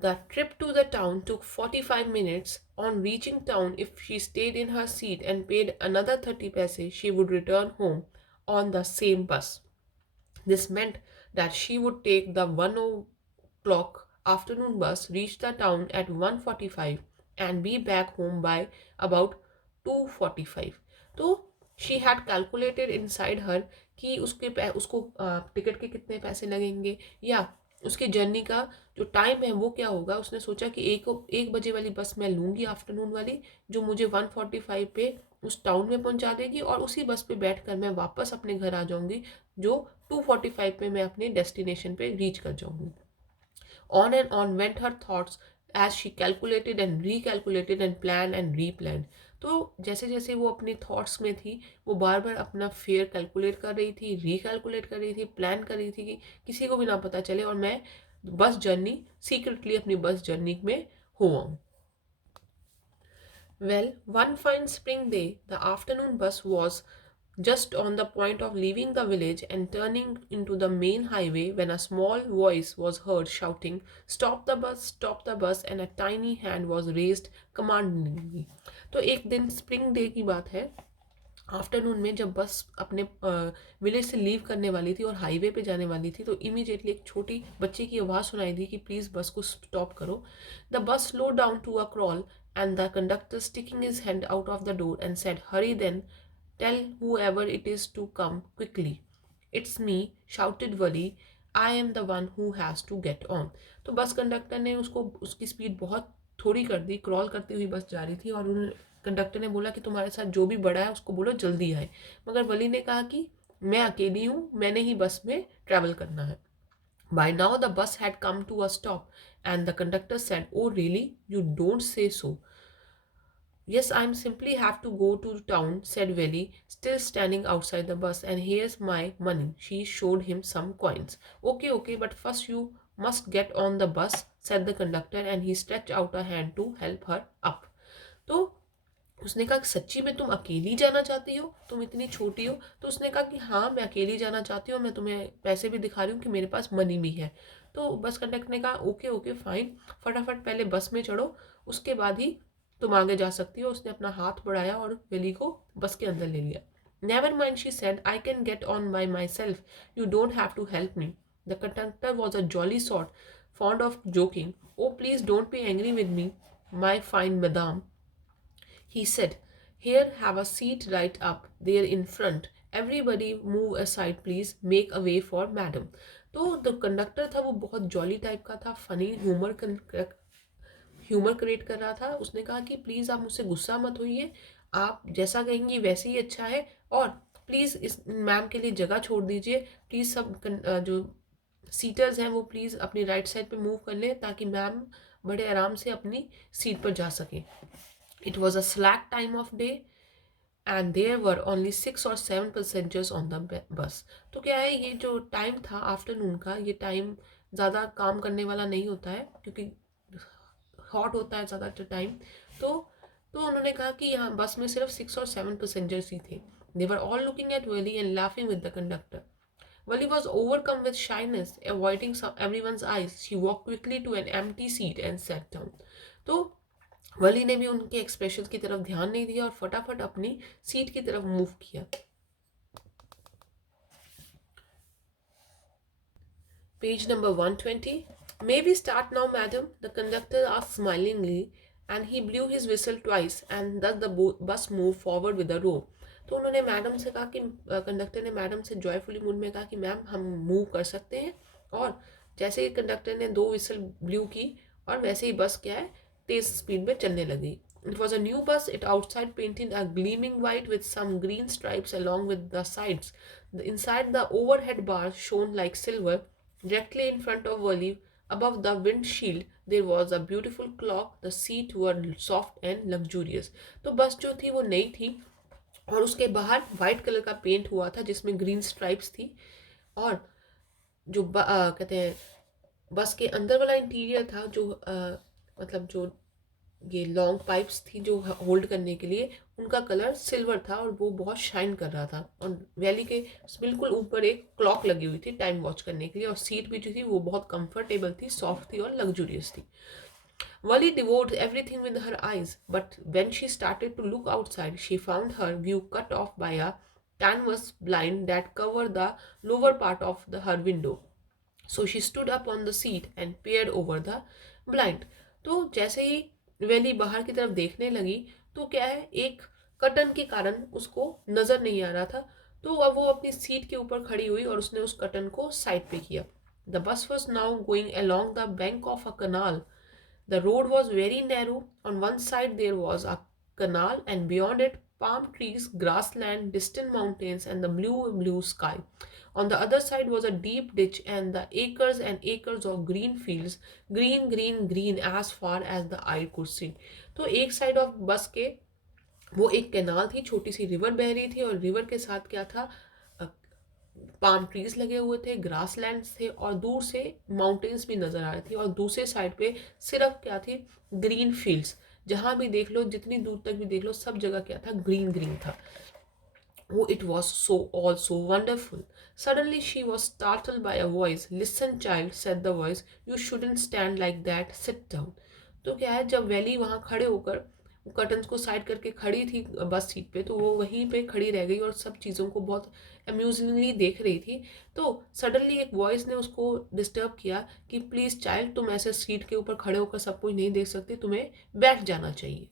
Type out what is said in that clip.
The trip to the town took 45 minutes. On reaching town, if she stayed in her seat and paid another 30 paise, she would return home on the same bus. This meant that she would take the 1 o'clock afternoon bus, reach the town at 1:45, and be back home by about 2:45. तो she had calculated inside her कि उसको ticket के कितने पैसे लगेंगे या उसकी journey का जो टाइम है वो क्या होगा। उसने सोचा कि एक बजे वाली बस मैं लूँगी आफ्टरनून वाली, जो मुझे 1:45 पे उस टाउन में पहुंचा देगी, और उसी बस पे बैठकर मैं वापस अपने घर आ जाऊंगी, जो 2:45 पे मैं अपने डेस्टिनेशन पे रीच कर जाऊंगी। On and on went her thoughts as she calculated and recalculated and planned and replanned. तो जैसे जैसे वो अपनी थॉट्स में थी, वो बार बार अपना फेयर कैलकुलेट कर रही थी, रिकैलकुलेट कर रही थी, प्लान कर रही थी कि किसी को भी ना पता चले और मैं बस जर्नी सीक्रेटली अपनी बस जर्नी में हुआ हूँ। Well, one fine spring day, the afternoon bus was just on the point of leaving the village and turning into the main highway when a small voice was heard shouting, stop the bus, and a tiny hand was raised commandingly. तो एक दिन spring day की बात है, afternoon में जब बस अपने विलेज से लीव करने वाली थी और हाईवे पे जाने वाली थी, तो इमीडिएटली एक छोटी बच्चे की आवाज़ सुनाई दी कि प्लीज़ बस को स्टॉप करो। The bus slow down to a crawl and the conductor sticking his hand out of the door and said, hurry then, tell whoever it is to come quickly. It's me, shouted Wali. I am the one who has to get on. तो bus conductor ने उसको, उसकी speed बहुत थोड़ी कर दी, crawl करती हुई बस जा रही थी, और उन्होंने कंडक्टर ने बोला कि तुम्हारे साथ जो भी बड़ा है उसको बोलो जल्दी आए। मगर वली ने कहा कि मैं अकेली हूँ, मैंने ही बस में ट्रैवल करना है। By now the bus had come to a stop and the conductor said, oh really, you don't say so. Yes, I'm simply have to go to town, said Willie, still standing outside the bus, and here's my money. She showed him some coins. Okay, okay, but first you must get on the bus, said the conductor, and he stretched out a hand to help her up. तो उसने कहा सच्ची में तुम अकेली जाना चाहती हो, तुम इतनी छोटी हो। तो उसने कहा कि हाँ मैं अकेली जाना चाहती हूँ, मैं तुम्हें पैसे भी दिखा रही हूँ कि मेरे पास मनी भी है। तो बस कंडक्टर ने कहा ओके ओके फाइन, फटाफट पहले बस में चढ़ो, उसके बाद ही तुम आगे जा सकती हो। उसने अपना हाथ बढ़ाया और वेली को बस के अंदर ले लिया। Never mind, she said, I can get on by myself, you don't have to help me. The conductor was a jolly sort, fond of joking. Oh, please don't be angry with me, my fine madam, he said. Here, have a seat right up there in front. Everybody move aside please. Make a way for madam. तो जो conductor था वो बहुत jolly type का था, funny humour create कर रहा था। उसने कहा कि प्लीज़ आप मुझसे गुस्सा मत होइए, आप जैसा कहेंगी वैसे ही अच्छा है, और प्लीज़ इस मैम के लिए जगह छोड़ दीजिए। प्लीज़ सब जो सीटर्स हैं वो प्लीज़ अपनी राइट साइड पे मूव कर लें ताकि मैम बड़े आराम से अपनी सीट पर जा सकें। It was a slack time of day and there were only 6 or 7 passengers on the bus. तो क्या है, ये जो टाइम था आफ्टरनून का, ये टाइम ज़्यादा काम करने वाला नहीं होता है क्योंकि हॉट होता है ज़्यादा टाइम। तो तो उन्होंने कहा कि यहाँ बस में सिर्फ 6 or 7 पैसेंजर्स ही थे। They were all looking at Wally and laughing with the conductor. Wally was overcome with shyness, avoiding everyone's eyes. She walked quickly to an empty seat and sat down. तो वली ने भी उनके expression की तरफ ध्यान नहीं दिया और फटाफट अपनी सीट की तरफ मूव किया। Page number 120. May we start now, madam? The conductor asked smilingly, and he blew his whistle twice, and thus the bus moved forward with a roar. तो उन्होंने मैडम से कहा कि कंडक्टर ने मैडम से जॉयफुली मूड में कहा कि मैम हम मूव कर सकते हैं, और जैसे ही कंडक्टर ने 2 विसल ब्लू की और वैसे ही बस क्या है तेज स्पीड में चलने लगी। It was a new bus, it outside painted a gleaming white with some green stripes along with the sides. Inside the overhead bars shone like silver. Directly in front of Wally, above the windshield, there was a beautiful clock. The seats were soft and luxurious. तो बस जो थी वो नई थी और उसके बाहर वाइट कलर का पेंट हुआ था जिसमें ग्रीन स्ट्राइप्स थी, और जो कहते हैं बस के अंदर वाला इंटीरियर था, जो मतलब जो ये लॉन्ग पाइप्स थी जो होल्ड करने के लिए, उनका कलर सिल्वर था और वो बहुत शाइन कर रहा था। और वैली के बिल्कुल ऊपर एक क्लॉक लगी हुई थी टाइम वॉच करने के लिए, और सीट भी जो थी वो बहुत कंफर्टेबल थी, सॉफ्ट थी और लग्जूरियस थी। Wally devoured everything with her eyes, but when she started to look outside, she found her view cut off by a canvas blind that covered the lower part of her window. So she stood up on the seat and peered over the blind. तो जैसे ही valley बाहर की तरफ देखने लगी, तो क्या है, एक कटन के कारण उसको नजर नहीं आ रहा था। तो अब वो अपनी सीट के ऊपर खड़ी हुई और उसने उस कटन को साइड पे किया। The bus was now going along the bank of a canal. The road was very narrow. On one side there was a canal, and beyond it palm trees, grassland, distant mountains, and the blue, blue sky. On the other side was a deep ditch and acres of green fields, green, green, green as far as the eye could see. तो एक side of बस के वो एक canal थी, छोटी सी river बह रही थी, और रिवर के साथ क्या था, पाम ट्रीज लगे हुए थे, ग्रास लैंड्स थे, और दूर से माउंटेन्स भी नजर आ रही थी, और दूसरे साइड पे सिर्फ क्या थी, ग्रीन फील्ड्स। जहां भी देख लो, जितनी दूर तक भी देख लो, सब जगह क्या था, ग्रीन ग्रीन था। Oh, it was so all so wonderful. Suddenly she was startled by a voice. Listen, child, said the voice. You shouldn't stand like that. Sit down. तो क्या है, जब वैली वहां खड़े होकर कर्टन्स को साइड करके खड़ी थी बस सीट पे, तो वो वहीं पे खड़ी रह गई और सब चीज़ों को बहुत अम्यूजिंगली देख रही थी। तो सडनली एक वॉइस ने उसको डिस्टर्ब किया कि प्लीज़ चाइल्ड, तुम ऐसे सीट के ऊपर खड़े होकर सब कुछ नहीं देख सकती, तुम्हें बैठ जाना चाहिए।